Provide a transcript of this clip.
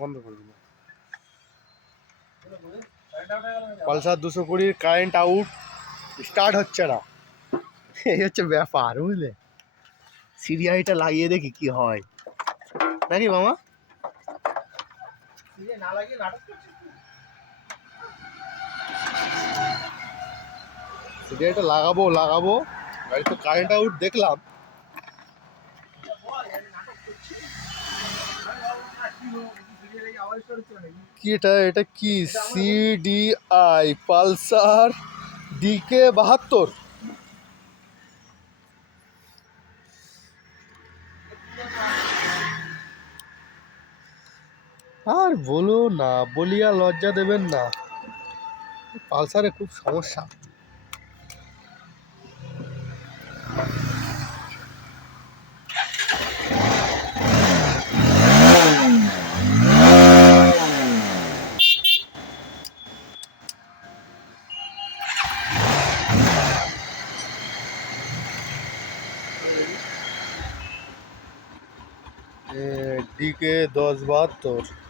বন্ধ করে দিল। পালসার 220 কারেন্ট আউট, স্টার্ট হচ্ছে না। এই হচ্ছে ব্যাপার, বুঝলে। সিরিয়ালটা লাগিয়ে দেখি কি হয় নাকি মামা। সিরিয়ালটা লাগাবো গাড়ি তো কারেন্ট আউট দেখলাম। কি এটা কি CDI পালসার DK 72? আর বলো না, বলিয়া লজ্জা দেবেন না, পালসারে খুব সমস্যা। DK 1072।